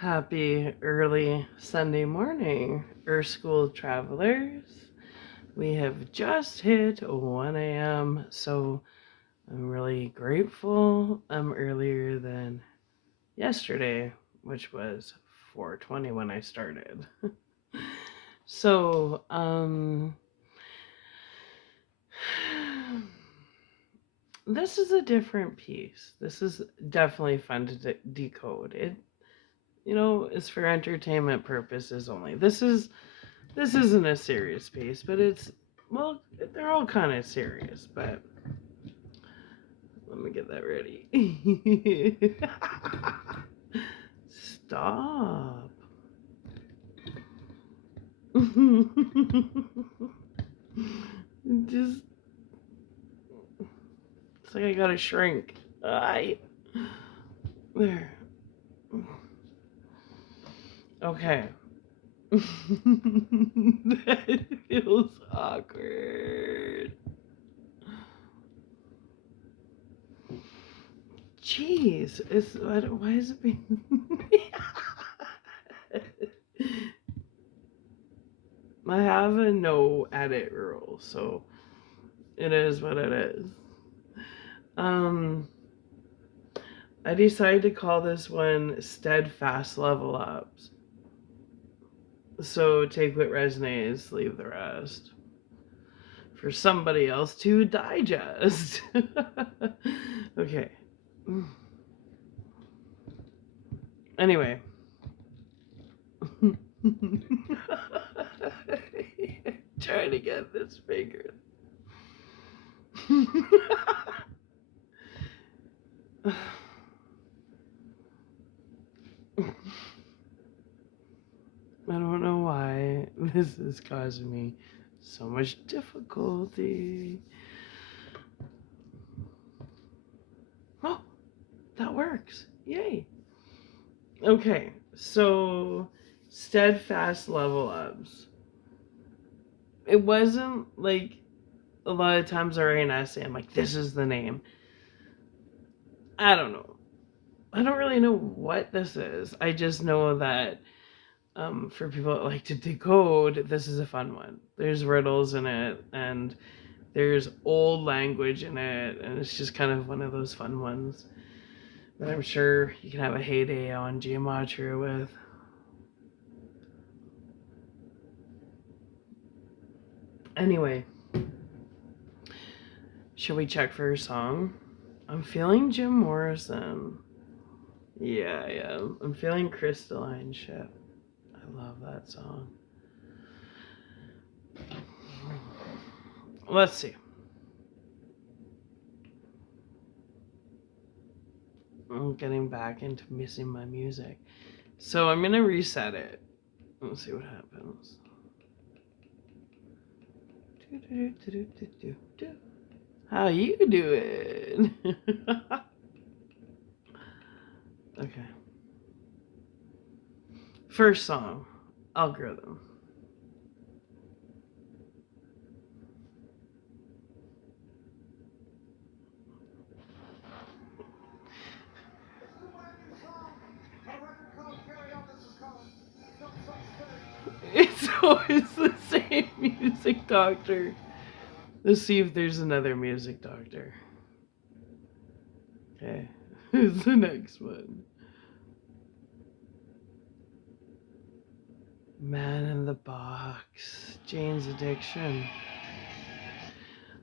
Happy early Sunday morning, Earth School travelers. We have just hit 1 a.m., so I'm really grateful I'm earlier than yesterday, which was 4:20 when I started. So, this is a different piece. This is definitely fun to decode. It, is for entertainment purposes only. This isn't a serious piece, but they're all kind of serious, but let me get that ready. Stop. Just, it's like I gotta shrink. There. Okay. That feels awkward. Jeez, why is it being... I have a no edit rule, so it is what it is. I decided to call this one Steadfast Level Ups. So take what resonates, leave the rest. For somebody else to digest. Okay. Anyway. Trying to get this finger. I don't know why this is causing me so much difficulty. Oh, that works. Yay. Okay, so Steadfast Level Ups. It wasn't like a lot of times I write an essay, I'm like, this is the name. I don't know. I don't really know what this is. I just know that for people that like to decode, this is a fun one. There's riddles in it, and there's old language in it, and it's just kind of one of those fun ones that I'm sure you can have a heyday on geometry with. Anyway, should we check for a song? I'm feeling Jim Morrison. Yeah, I'm feeling Crystalline Ship. I love that song. Let's see. I'm getting back into missing my music. So I'm going to reset it. Let's see what happens. How you doing? Okay. First song, Algorithm. It's always the same music doctor. Let's see if there's another music doctor. Okay, who's the next one? Man in the Box. Jane's Addiction.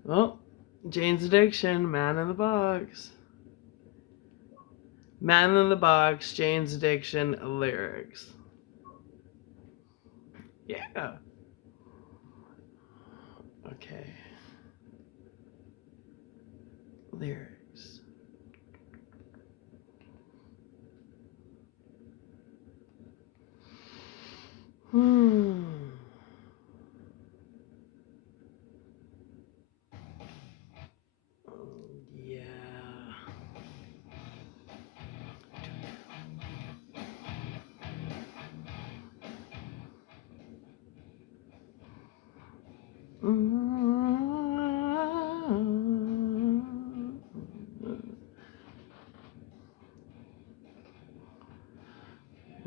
Well, Jane's Addiction, Man in the Box. Man in the Box, Jane's Addiction, lyrics. Yeah. Okay. Lyrics. Yeah.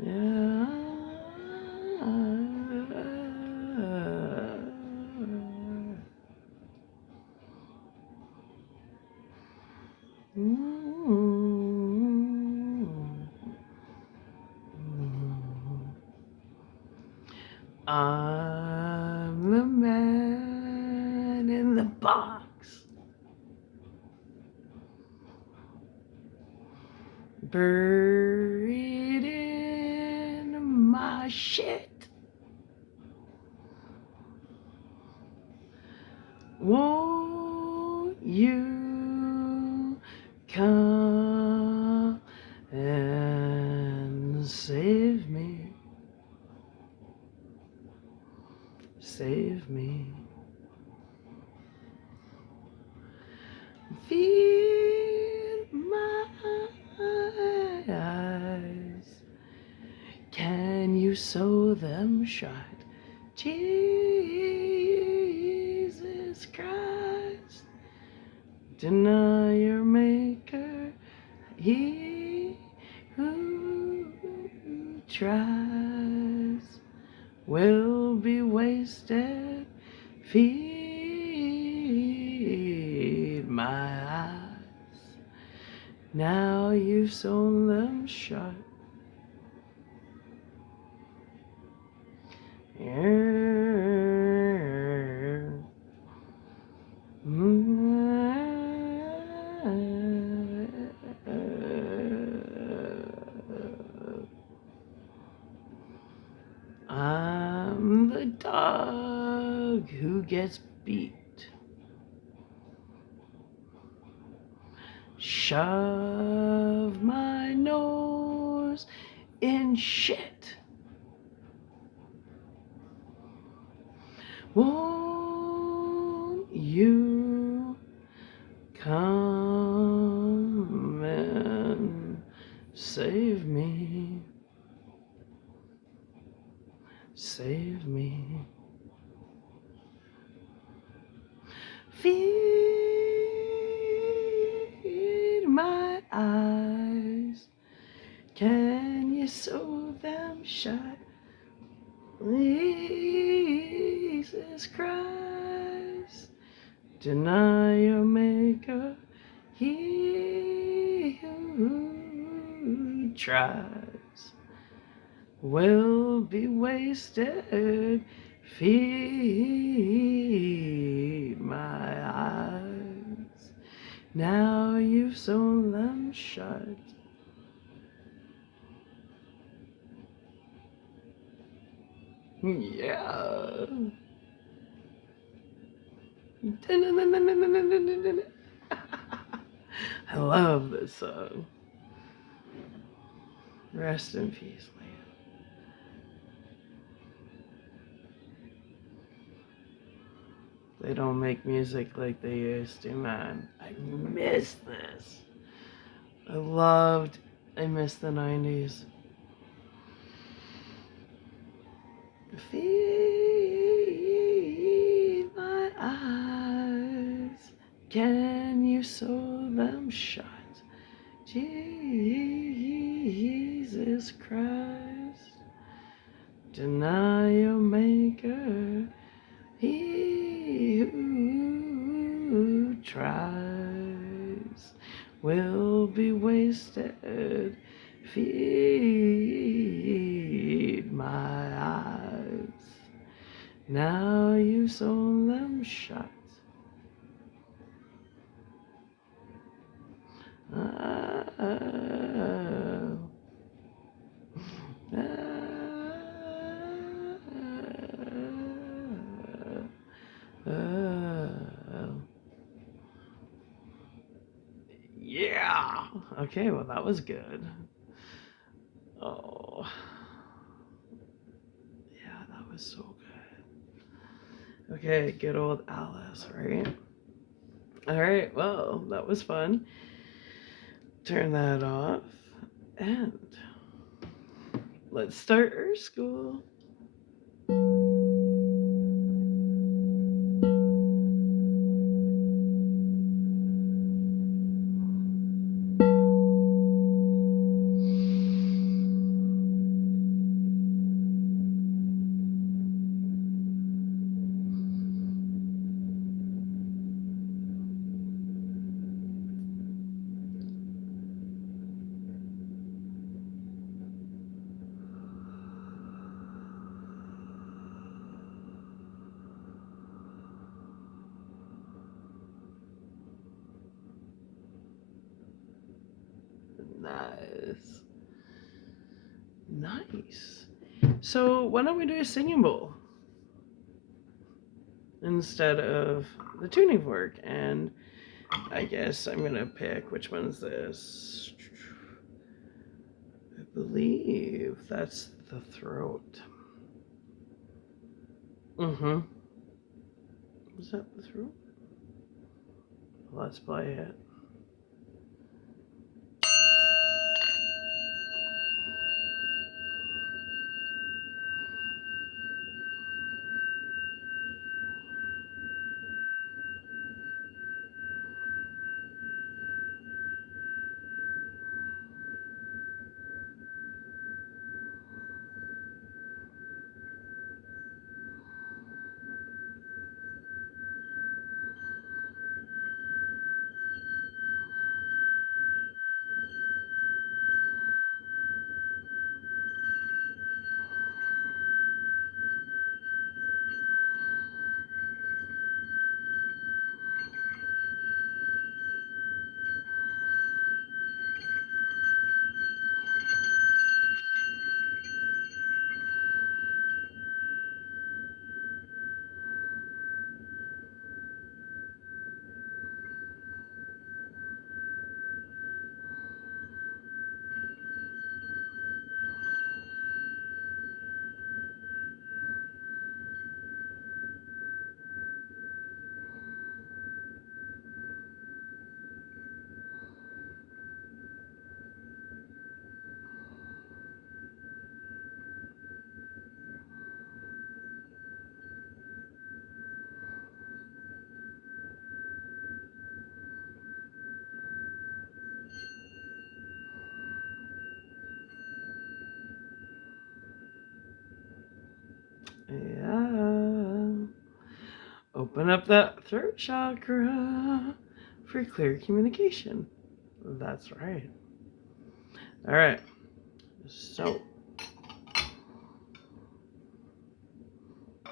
Yeah. buried in my shit. Won't you come and save me? Save me. Feed my eyes. Can you sew them shut? Jesus Christ, deny your maker. He who tries will be wasted. Feed my eyes. Now you've sewn them shut. I'm the dog who gets beat. Shove my nose in shit. Won't you come and save me? Save me. Feed my eyes. Can you sew them shut? Jesus Christ, deny your maker. He who tries will be wasted. Feed my eyes. Now you've sewn them shut. Yeah. I love this song. Rest in peace, Leah. They don't make music like they used to, man. I miss this. I miss the 90s. Feed my eyes. Can you sew them shut? Jesus Christ, deny your maker. He who tries will be wasted. Feed my eyes. Now you've sewn them shut. Yeah. Okay, well, that was good. Oh. Yeah, that was so good. Okay, good old Alice, right? All right, well, that was fun. Turn that off. And let's start Earth School. Nice. Nice. So why don't we do a singing bowl instead of the tuning fork? And I guess I'm gonna pick, which one's this? I believe that's the throat. Mm-hmm. Was that the throat? Let's play it. Yeah. Open up that throat chakra for clear communication. That's right. All right. So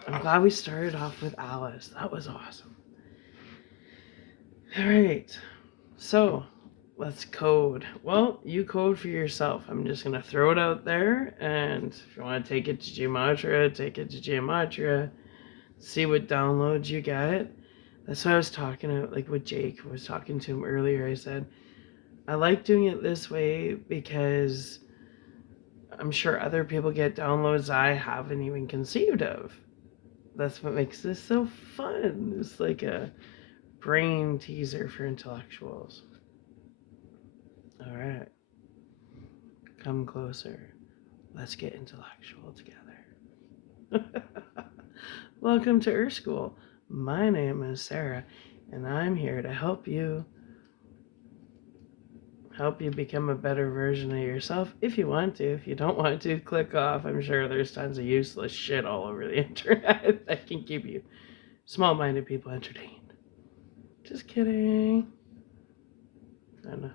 I'm glad we started off with Alice. That was awesome. All right. So let's code. Well, you code for yourself. I'm just going to throw it out there. And if you want to take it to Gematria, take it to Gematria. See what downloads you get. That's what I was talking about, like with Jake. I was talking to him earlier. I said, I like doing it this way because I'm sure other people get downloads I haven't even conceived of. That's what makes this so fun. It's like a brain teaser for intellectuals. All right. Come closer. Let's get intellectual together. Welcome to Earth School. My name is Sarah, and I'm here to help you become a better version of yourself if you want to. If you don't want to, click off. I'm sure there's tons of useless shit all over the internet that can keep you small-minded people entertained. Just kidding. I know.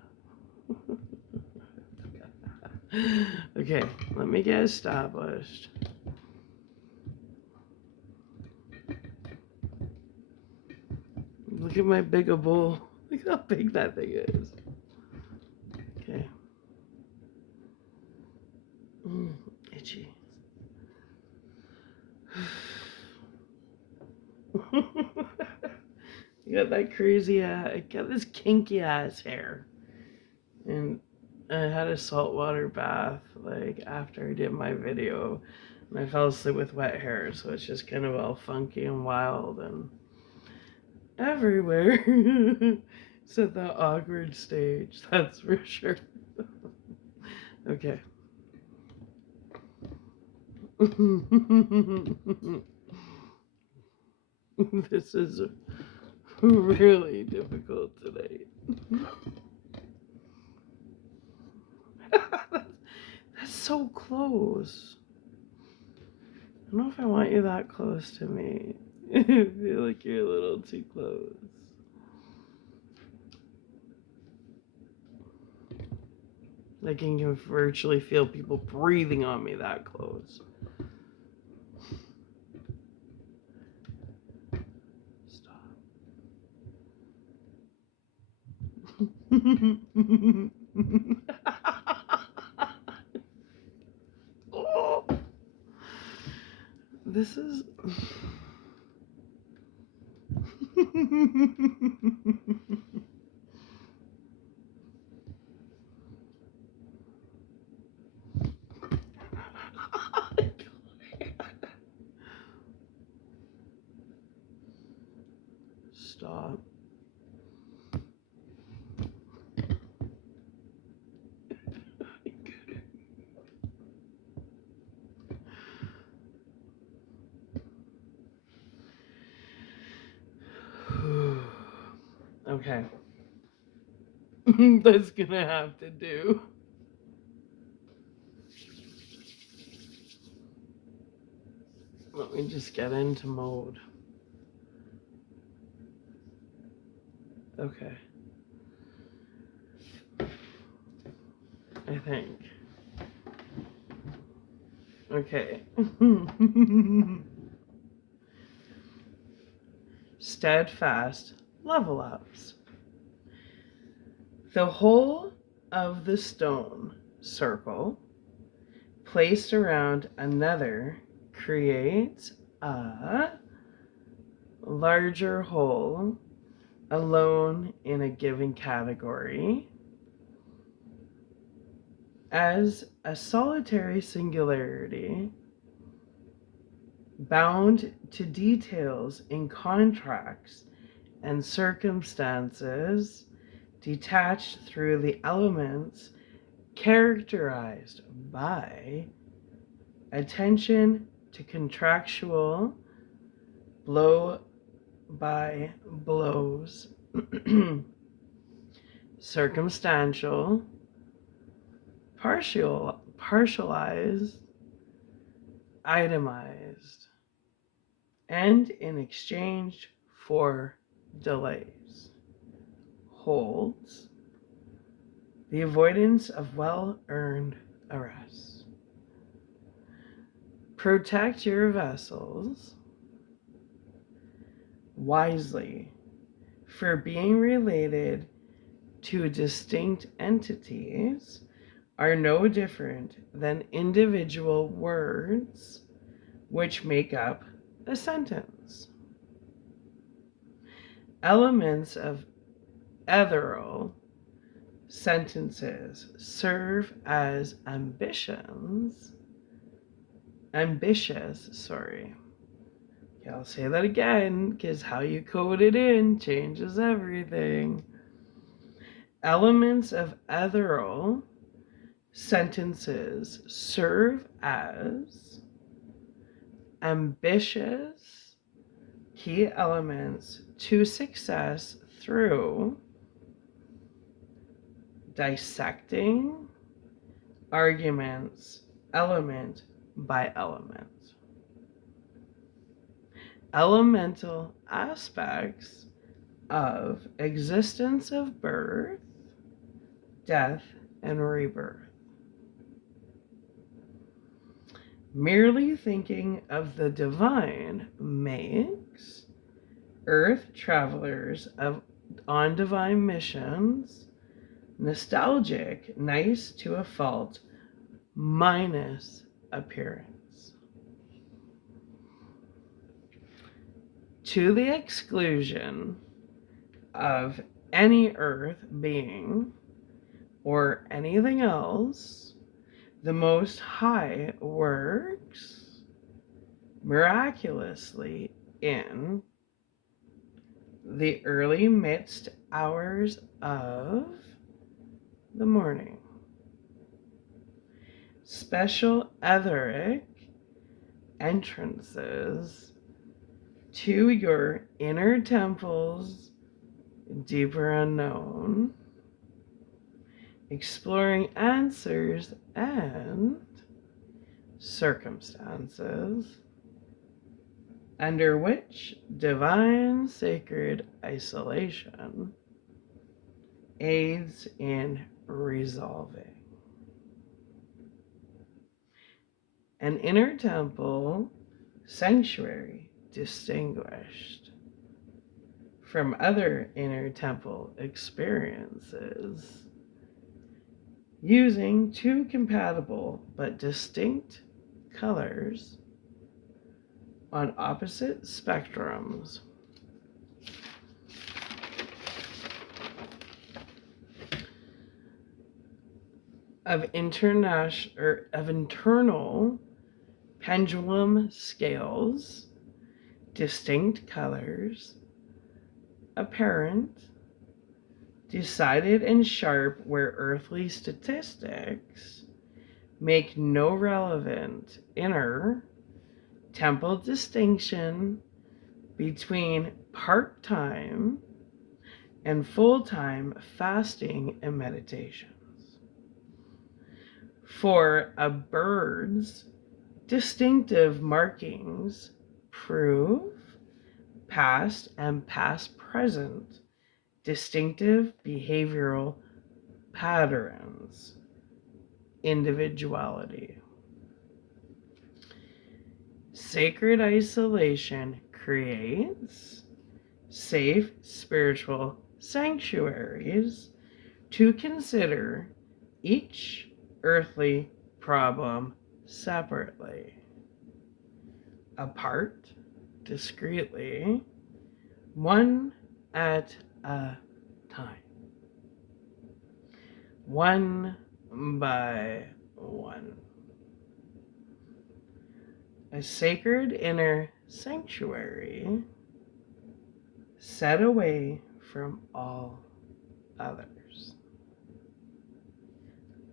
Okay, let me get established. Look at my big bowl. Look how big that thing is. Okay. Itchy. You got that crazy I got this kinky ass hair. And I had a saltwater bath like after I did my video. And I fell asleep with wet hair, so it's just kind of all funky and wild and everywhere. It's at that awkward stage, that's for sure. Okay. This is really difficult today. That's so close. I don't know if I want you that close to me. I feel like you're a little too close. Like I can virtually feel people breathing on me that close. Stop. This is... Stop. Okay. That's gonna have to do. Let me just get into mode. Okay. I think. Okay. Steadfast level ups. The whole of the stone circle placed around another creates a larger whole alone in a given category as a solitary singularity bound to details in contracts and circumstances detached through the elements characterized by attention to contractual blow by blows, circumstantial, partialized, itemized, and in exchange for delays, holds the avoidance of well-earned arrests. Protect your vessels wisely, for being related to distinct entities are no different than individual words which make up a sentence. Elements of ethereal sentences serve as ambitious. Okay, I'll say that again, because how you code it in changes everything. Elements of ethereal sentences serve as ambitious key elements to success through dissecting arguments element by element. Elemental aspects of existence of birth, death, and rebirth. Merely thinking of the divine makes earth travelers on divine missions nostalgic, nice to a fault, minus appearance. To the exclusion of any earth being or anything else, the Most High works miraculously in the early midst hours of the morning. Special etheric entrances to your inner temples, deeper unknown, exploring answers and circumstances under which divine sacred isolation aids in resolving. An inner temple sanctuary distinguished from other inner temple experiences using two compatible but distinct colors on opposite spectrums of internal pendulum scales, distinct colors, apparent, decided and sharp where earthly statistics make no relevant inner temple distinction between part-time and full-time fasting and meditations. For a bird's distinctive markings prove past and past present distinctive behavioral patterns, individuality. Sacred isolation creates safe spiritual sanctuaries to consider each earthly problem separately, apart, discreetly, one at a time, one by one. A sacred inner sanctuary set away from all others.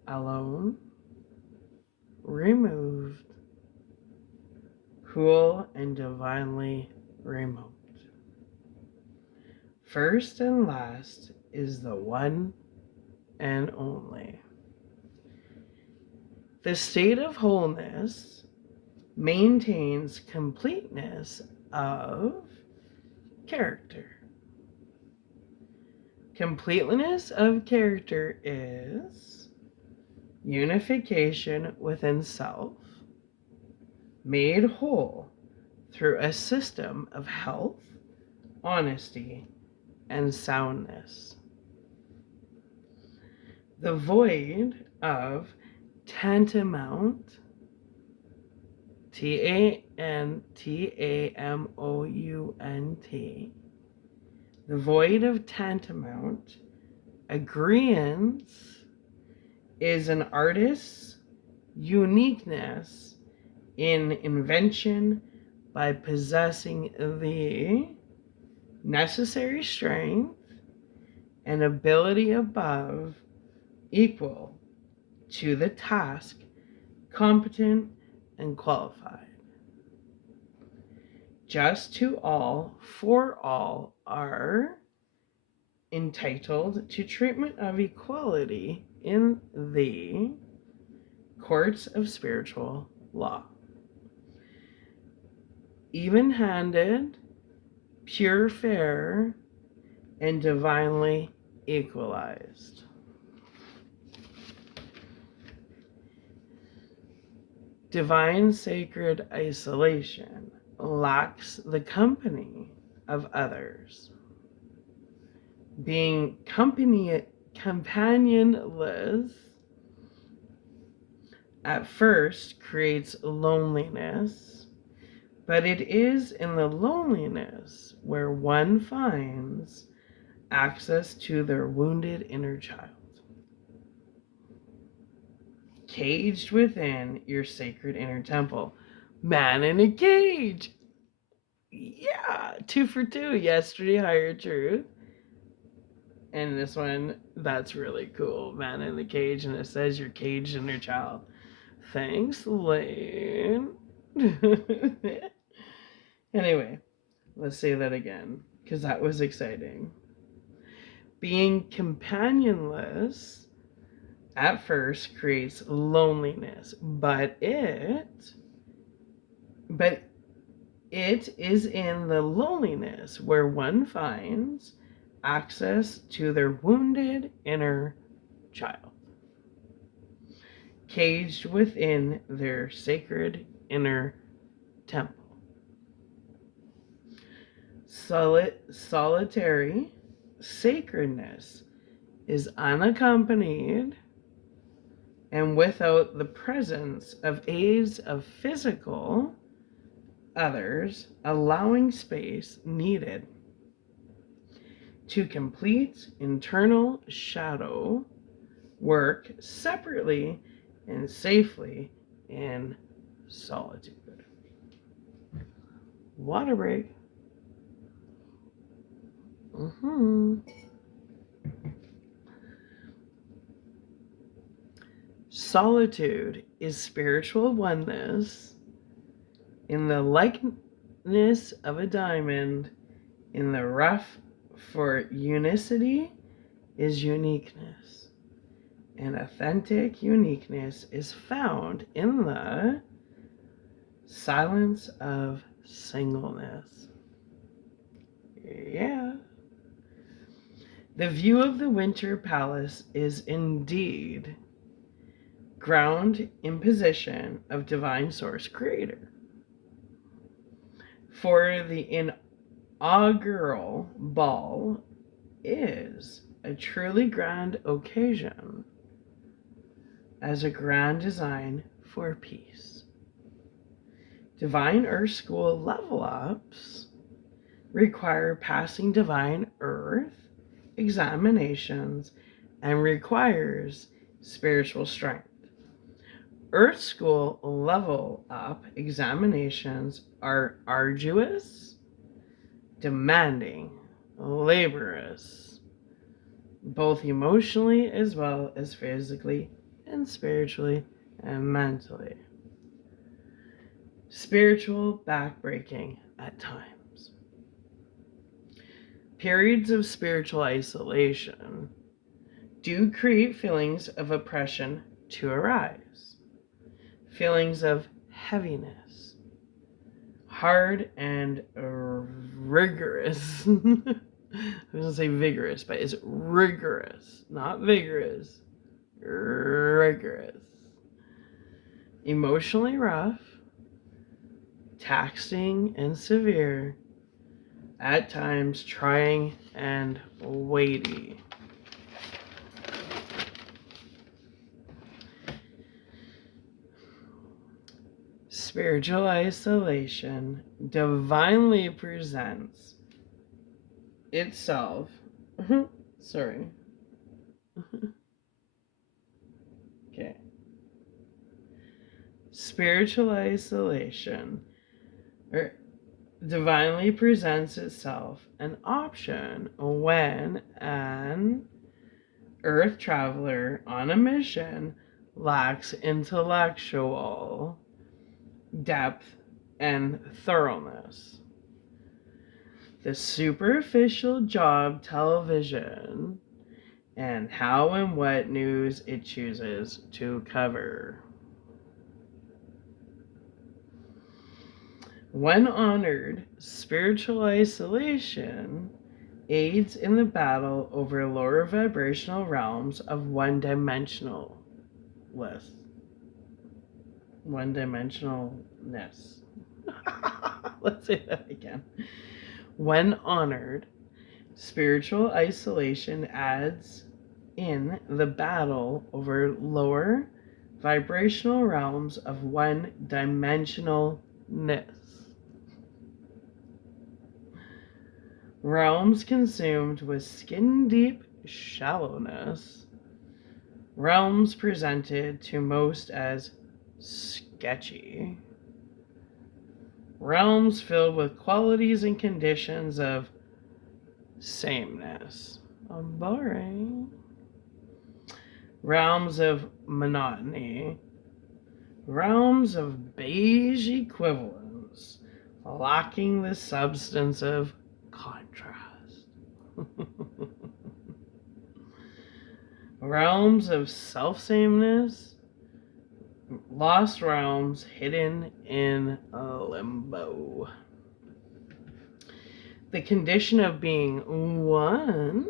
Alone, removed, cool and divinely remote. First and last is the one and only. The state of wholeness maintains completeness of character. Completeness of character is unification within self, made whole through a system of health, honesty, and soundness. The void of tantamount, Tantamount, the void of tantamount, agreeance, is an artist's uniqueness in invention by possessing the necessary strength and ability above equal to the task, competent and qualified. Just to all, for all, are entitled to treatment of equality in the courts of spiritual law. Even-handed, pure, fair, and divinely equalized. Divine sacred isolation lacks the company of others. Being companionless at first creates loneliness, but it is in the loneliness where one finds access to their wounded inner child. Caged within your sacred inner temple. Man in a cage. Yeah, 2 for 2. Yesterday, Higher Truth. And this one, that's really cool. Man in the cage, and it says you're caged in your child. Thanks, Lane. Anyway, let's say that again, because that was exciting. Being companionless at first creates loneliness, but it is in the loneliness where one finds access to their wounded inner child, caged within their sacred inner temple. Solitary sacredness is unaccompanied and without the presence of aids of physical others, allowing space needed to complete internal shadow work separately and safely in solitude. Water break. Solitude is spiritual oneness in the likeness of a diamond in the rough, for unicity is uniqueness, and authentic uniqueness is found in the silence of singleness. Yeah. The view of the winter palace is indeed ground imposition of divine source creator. For the inaugural ball is a truly grand occasion as a grand design for peace. Divine Earth School level ups require passing Divine Earth examinations and requires spiritual strength. Earth School level up examinations are arduous, demanding, laborious, both emotionally as well as physically and spiritually and mentally. Spiritual backbreaking at times. Periods of spiritual isolation do create feelings of oppression to arise. Feelings of heaviness, hard and rigorous. I was going to say vigorous, but it's rigorous, not vigorous. Rigorous. Emotionally rough, taxing and severe, at times trying and weighty. Spiritual isolation divinely presents itself. Sorry. Okay. Spiritual isolation divinely presents itself an option when an Earth traveler on a mission lacks intellectual depth and thoroughness. The superficial job television and how and what news it chooses to cover. When honored, spiritual isolation aids in the battle over lower vibrational realms of one-dimensionalness. Let's say that again. When honored, spiritual isolation adds in the battle over lower vibrational realms of one-dimensionalness. Realms consumed with skin-deep shallowness. Realms presented to most as sketchy. Realms filled with qualities and conditions of sameness. Boring. Realms of monotony. Realms of beige equivalence, lacking the substance of contrast. Realms of self-sameness, lost realms hidden in limbo. The condition of being one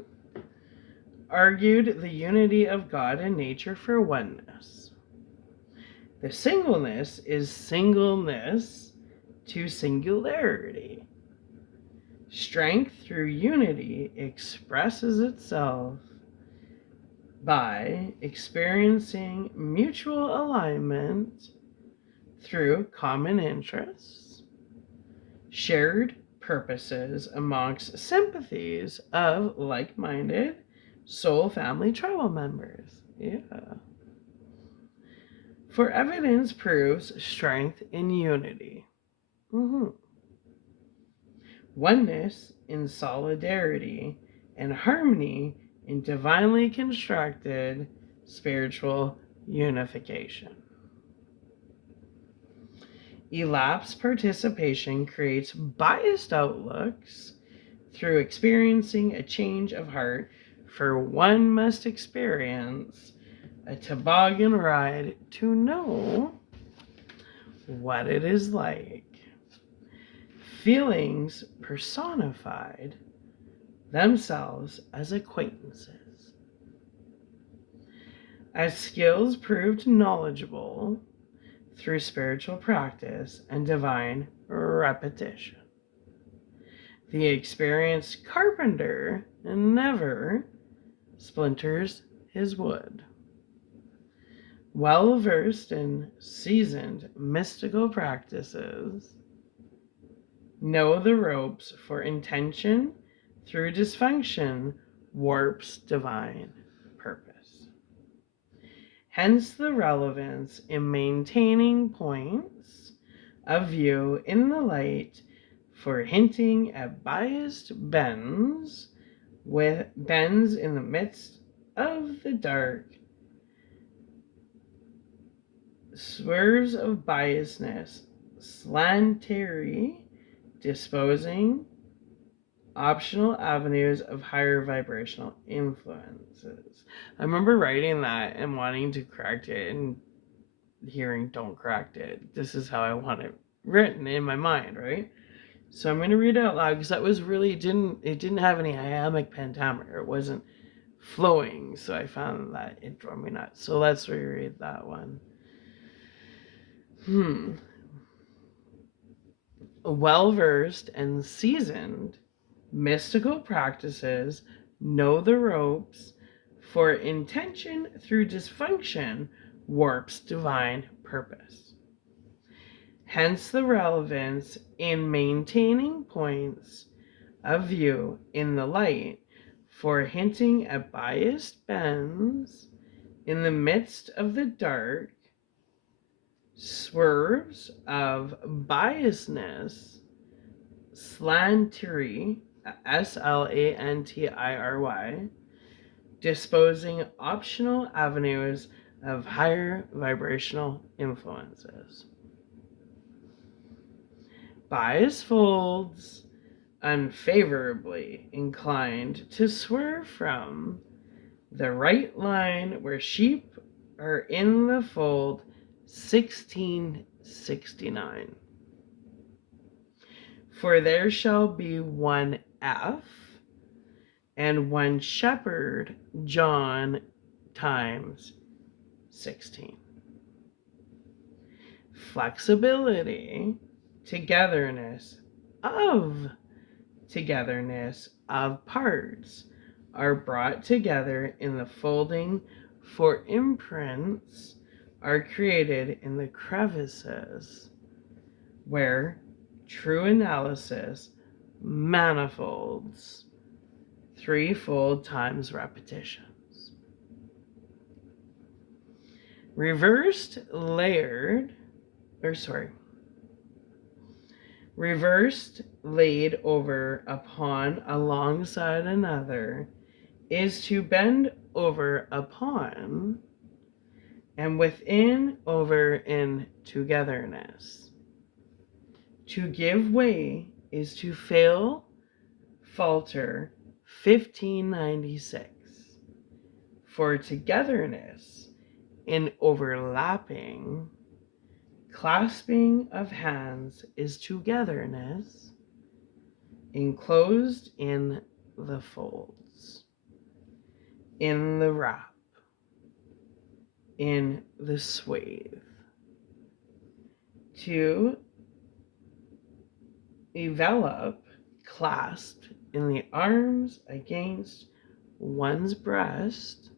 argued the unity of God and nature for oneness. The singleness is singleness to singularity. Strength through unity expresses itself by experiencing mutual alignment through common interests, shared purposes amongst sympathies of like-minded soul family tribal members. Yeah. For evidence proves strength in unity. Oneness in solidarity and harmony in divinely constructed spiritual unification. Elapsed participation creates biased outlooks through experiencing a change of heart, for one must experience a toboggan ride to know what it is like. Feelings personified themselves as acquaintances. As skills proved knowledgeable through spiritual practice and divine repetition. The experienced carpenter never splinters his wood. Well versed in seasoned mystical practices, know the ropes for intention through dysfunction warps divine purpose. Hence the relevance in maintaining points of view in the light for hinting at biased bends with bends in the midst of the dark, swerves of biasness, slantery, disposing, optional avenues of higher vibrational influences. I remember writing that and wanting to correct it and hearing don't correct it. This is how I want it written in my mind, right? So I'm going to read it out loud because that was really it didn't have any iambic pentameter. It wasn't flowing, so I found that it drove me nuts. So let's reread that one. Well-versed and seasoned mystical practices know the ropes for intention through dysfunction warps divine purpose. Hence the relevance in maintaining points of view in the light for hinting at biased bends in the midst of the dark, swerves of biasness, slantiry, SLANTIRY, disposing optional avenues of higher vibrational influences. Bias folds unfavorably inclined to swerve from the right line where sheep are in the fold 1669. For there shall be one F and one shepherd John times 16. Flexibility, togetherness of parts are brought together in the folding, for imprints are created in the crevices where true analysis manifolds threefold times repetitions. Reversed laid over upon alongside another is to bend over upon and within over in togetherness. To give way is to fail, falter, 1596. For togetherness in overlapping, clasping of hands is togetherness, enclosed in the folds, in the wrap, in the swathe. To envelop, clasped in the arms against one's breast,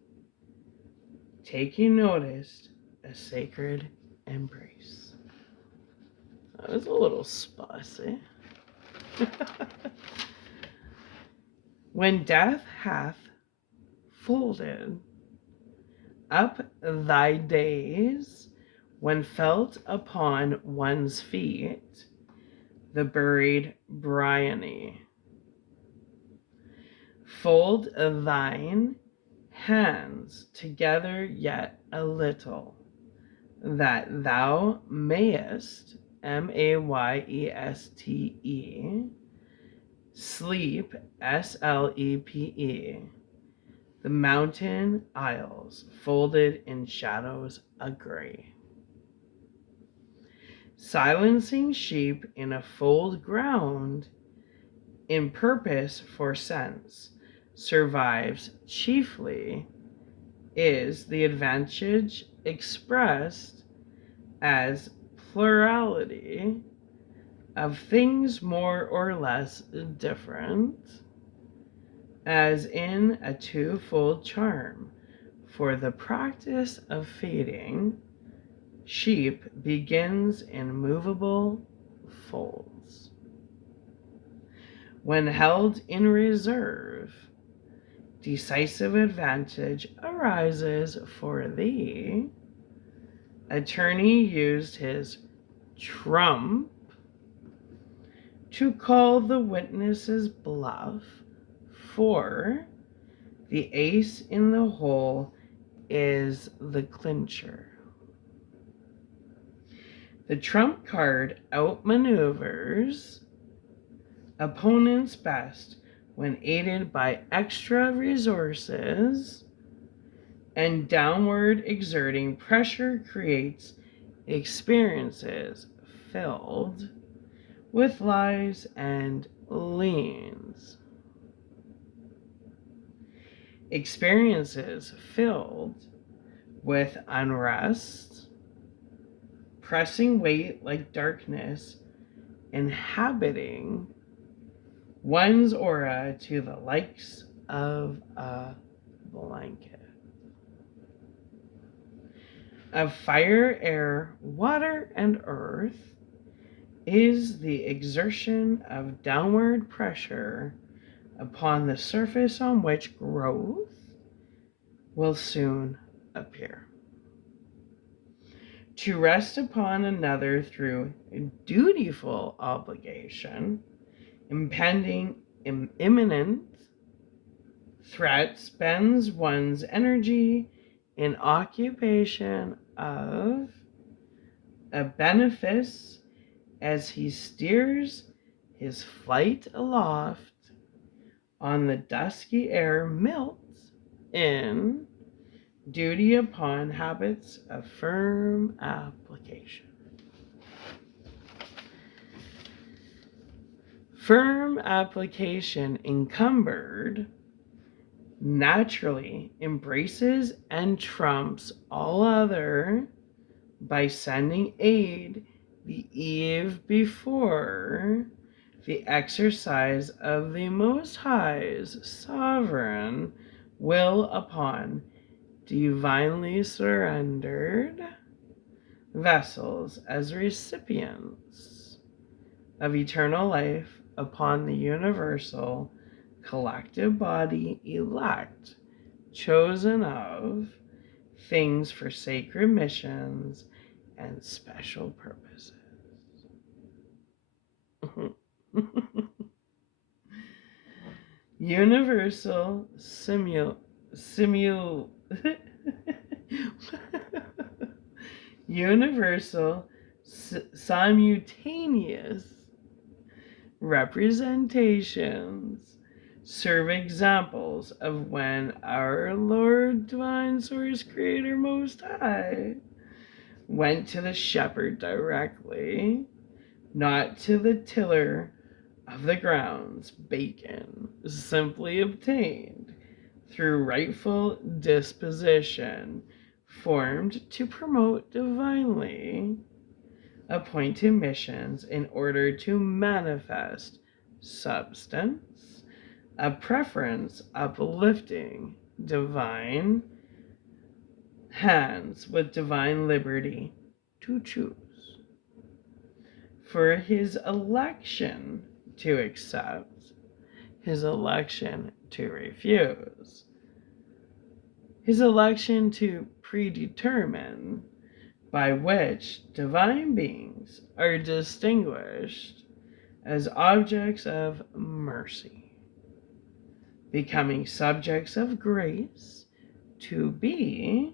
taking notice, a sacred embrace. That was a little spicy. When death hath folded up thy days, when felt upon one's feet the buried bryony, fold thine hands together yet a little, that thou mayest, Mayeste, sleep, Slepe, the mountain aisles folded in shadows agree. Silencing sheep in a fold ground, in purpose for sense, survives chiefly, is the advantage expressed as plurality of things more or less different, as in a twofold charm. For the practice of feeding sheep begins in movable folds. When held in reserve, decisive advantage arises for thee. Attorney used his trump to call the witnesses bluff, for the ace in the hole is the clincher. The trump card outmaneuvers opponents best when aided by extra resources, and downward exerting pressure creates experiences filled with lies and liens. Experiences filled with unrest, pressing weight like darkness, inhabiting one's aura to the likes of a blanket. Of fire, air, water, and earth is the exertion of downward pressure upon the surface on which growth will soon appear. To rest upon another through dutiful obligation, impending imminent threat spends one's energy in occupation of a benefice as he steers his flight aloft on the dusky air, melts in duty upon habits of firm application. Firm application encumbered naturally embraces and trumps all other by sending aid the eve before the exercise of the Most High's sovereign will upon divinely surrendered vessels as recipients of eternal life upon the universal collective body elect, chosen of things for sacred missions and special purposes. Universal universal simultaneous representations serve examples of when our Lord, Divine Source, Creator, Most High went to the shepherd directly, not to the tiller of the grounds, bacon simply obtained through rightful disposition, formed to promote divinely appointed missions in order to manifest substance, a preference uplifting divine hands with divine liberty to choose. For his election to accept, his election to refuse, his election to predetermine, by which divine beings are distinguished as objects of mercy, becoming subjects of grace to be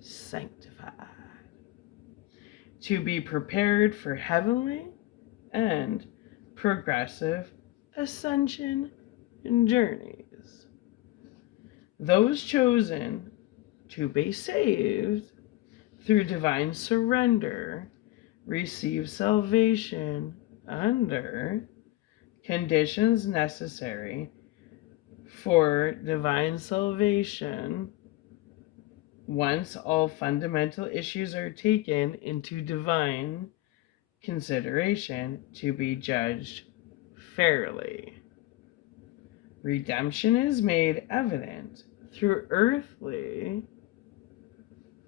sanctified, to be prepared for heavenly and progressive ascension journeys. Those chosen to be saved through divine surrender receive salvation under conditions necessary for divine salvation once all fundamental issues are taken into divine consideration to be judged fairly. Redemption is made evident through earthly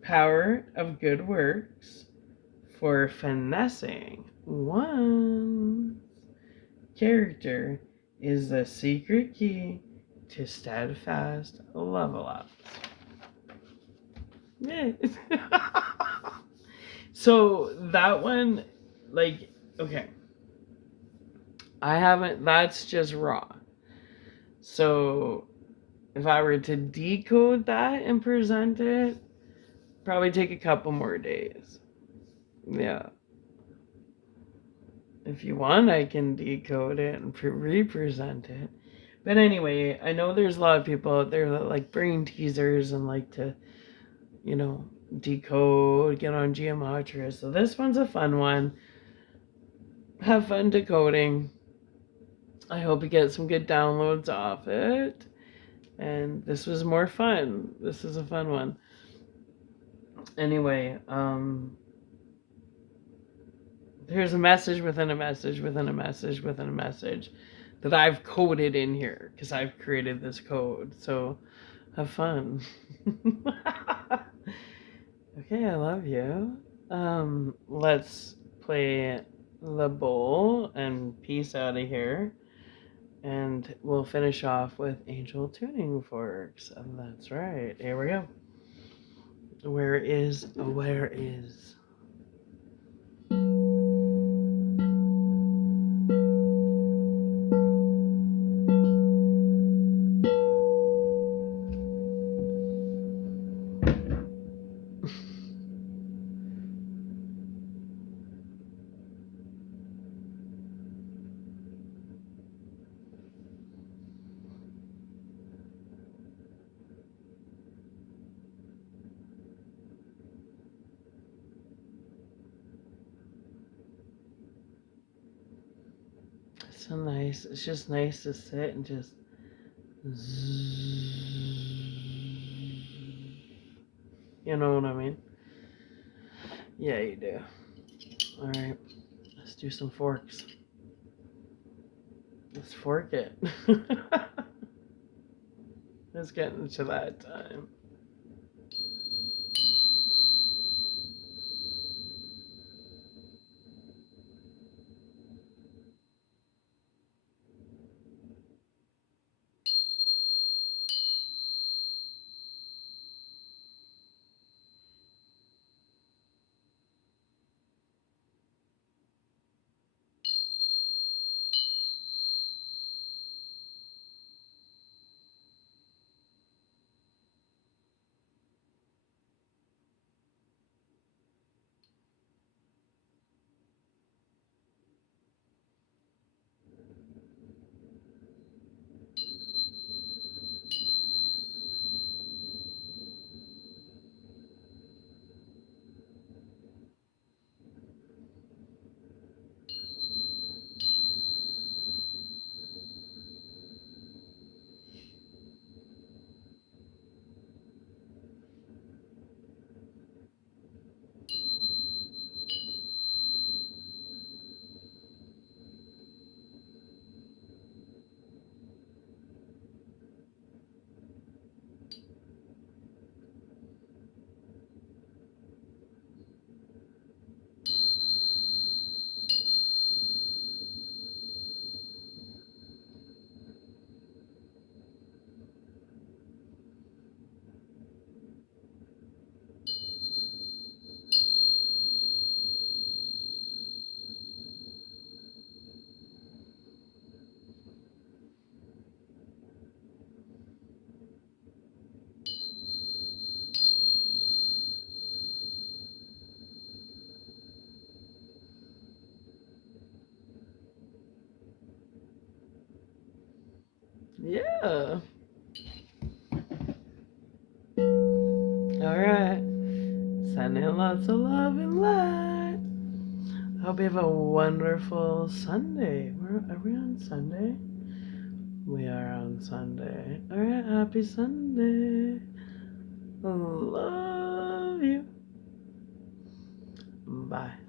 power of good works for finessing one's character is the secret key to steadfast level ups. Yeah. So that one, like, okay. That's just raw. So if I were to decode that and present it, probably take a couple more days. Yeah. If you want, I can decode it and represent it. But anyway, I know there's a lot of people out there that like bring teasers and like to, decode, get on geometry. So this one's a fun one. Have fun decoding. I hope you get some good downloads off it. And this was more fun. This is a fun one. Anyway, here's a message within a message within a message within a message that I've coded in here because I've created this code. So have fun. Okay, I love you. Let's play the bowl and peace out of here. And we'll finish off with Angel Tuning Forks. And that's right. Here we go. Where is? So nice. It's just nice to sit and just you know what I mean? Yeah, you do. Alright. Let's do some forks. Let's fork it. It's getting to that time. Yeah. All right. Sending lots of love and light. I hope you have a wonderful Sunday. Are we on Sunday? We are on Sunday. All right. Happy Sunday. Love you. Bye.